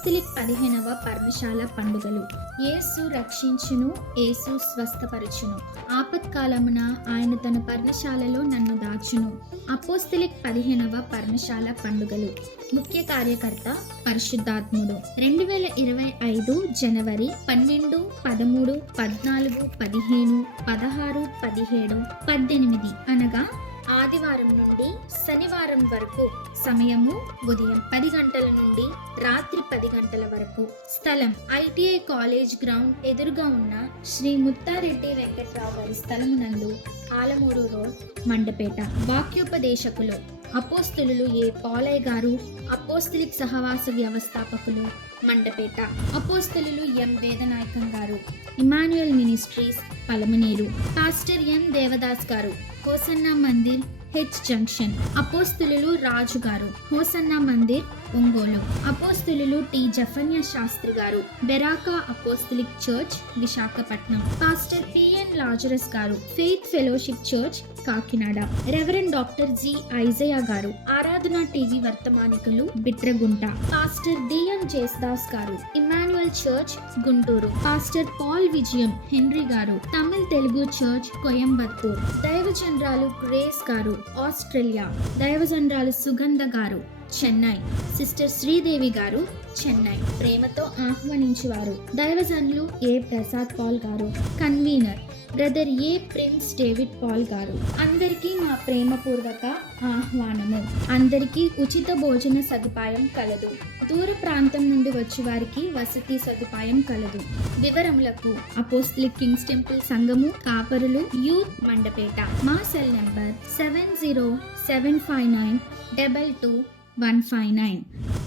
Apostolic 15వ పర్ణశాల పండుగలు. యేసు రక్షించును, యేసు స్వస్థపరచును. ఆపత్కాలమున ఆయన తన పర్ణశాలలో నన్ను దాచును. అపోస్తలిక్ 15వ పర్ణశాల పండుగలు. ముఖ్య కార్యకర్త పరిశుద్ధాత్ముడు. 2025 జనవరి 12, 13, 14, 15, 16, 17, 18 అనగా ఆదివారం నుండి శనివారం వరకు. సమయము ఉదయం 10 గంటల నుండి రాత్రి 10 గంటల వరకు. స్థలం ITI కాలేజ్ గ్రౌండ్ ఎదురుగా ఉన్న శ్రీ ముత్తారెడ్డి వెంకట్రావు గారి స్థలమునందు, ఆలమూరు రోడ్, మండపేట. వాక్యోపదేశకులు అపోస్తలులు ఏ పాలయ్య గారు, అపోస్తలిక్ సహవాస వ్యవస్థాపకులు, మండపేట. అపోస్తలులు ఎం వేదనాయకం గారు, Emmanuel ministries, Palamaneru. Pastor N Devadas గారు, హోసన్నా మందిర్, హెచ్ జంక్షన్. అపోస్తలులు రాజు గారు, హోసన్నా మందిర్, ఒంగోలు. అపోస్తలులు టి జఫన్య శాస్త్రి గారు, Beracah apostolic church, Visakhapatnam. Pastor PN Lazarus గారు, faith fellowship church, Kakinada. Reverend doctor G Isaiah గారు, ఆరాధన టీవీ వర్తమానికులు, బిట్రగుంట. పాస్టర్ డిఎం జేస్దాస్ గారు, Emmanuel church, Guntur. Pastor Paul విజయం హెన్రీ గారు, తమిళ్ తెలుగు చర్చ్, కోయంబత్తూర్. దైవజనరాలు గ్రేస్ గారు, ఆస్ట్రేలియా. దైవజనరాలు సుగంధ గారు, చెన్నై. సిస్టర్ శ్రీదేవి గారు, చెన్నై. ప్రేమతో ఆహ్వానించువారు దైవజనులు ఏ ప్రసాద్ పాల్ గారు, convener brother A Prince David Paul గారు. అందరికీ మా ప్రేమపూర్వక ఆహ్వానము. అందరికీ ఉచిత భోజన సదుపాయం కలదు. దూర ప్రాంతం నుండి వచ్చి వారికి వసతి సదుపాయం కలదు. వివరములకు అపోస్తలిక్ కింగ్స్ టెంపుల్ సంఘము, కాపరులు, యూత్, మండపేట. మా సెల్ నంబర్ 7075922159.